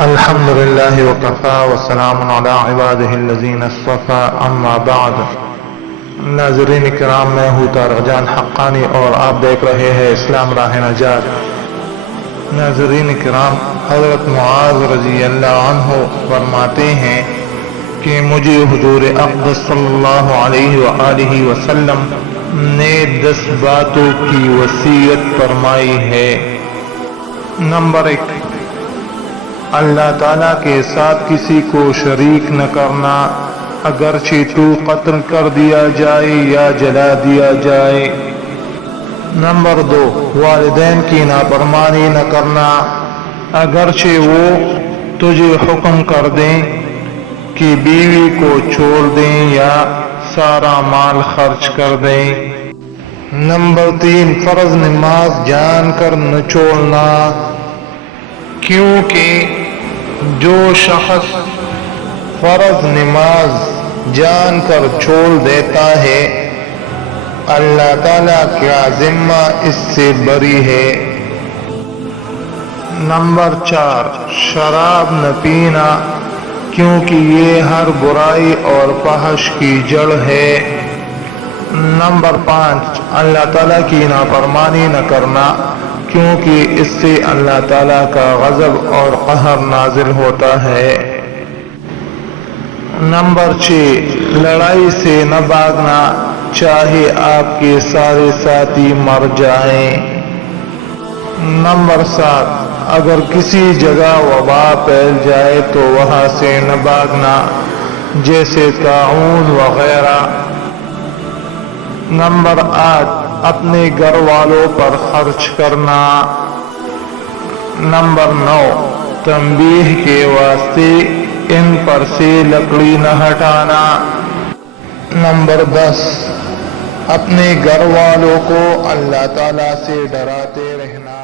الحمد للہ وکفا وسلام علی عبادہ الذین اصطفى اما بعد۔ ناظرین کرام، میں ہوں طارق جان حقانی اور آپ دیکھ رہے ہیں اسلام راہ نجات۔ ناظرین کرام، حضرت معاذ رضی اللہ عنہ فرماتے ہیں کہ مجھے حضور اقدس صلی اللہ علیہ وآلہ وسلم نے 10 باتوں کی وصیت فرمائی ہے۔ نمبر 1، اللہ تعالیٰ کے ساتھ کسی کو شریک نہ کرنا، اگرچہ تو قتل کر دیا جائے یا جلا دیا جائے۔ نمبر 2، والدین کی نافرمانی نہ کرنا، اگرچہ وہ تجھے حکم کر دیں کہ بیوی کو چھوڑ دیں یا سارا مال خرچ کر دیں۔ نمبر 3، فرض نماز جان کر نہ چھوڑنا، کیونکہ جو شخص فرض نماز جان کر چھوڑ دیتا ہے اللہ تعالیٰ کا ذمہ اس سے بری ہے۔ نمبر 4، شراب نہ پینا، کیونکہ یہ ہر برائی اور فحش کی جڑ ہے۔ نمبر 5، اللہ تعالیٰ کی نافرمانی نہ کرنا، کیونکہ اس سے اللہ تعالیٰ کا غضب اور قہر نازل ہوتا ہے۔ نمبر 6، لڑائی سے نہ بھاگنا، چاہے آپ کے سارے ساتھی مر جائیں۔ نمبر 7، اگر کسی جگہ وبا پھیل جائے تو وہاں سے نہ بھاگنا، جیسے طاعون وغیرہ۔ نمبر 8، اپنے گھر والوں پر خرچ کرنا۔ نمبر 9، تنبیہ کے واسطے ان پر سے لکڑی نہ ہٹانا۔ نمبر 10، اپنے گھر والوں کو اللہ تعالیٰ سے ڈراتے رہنا۔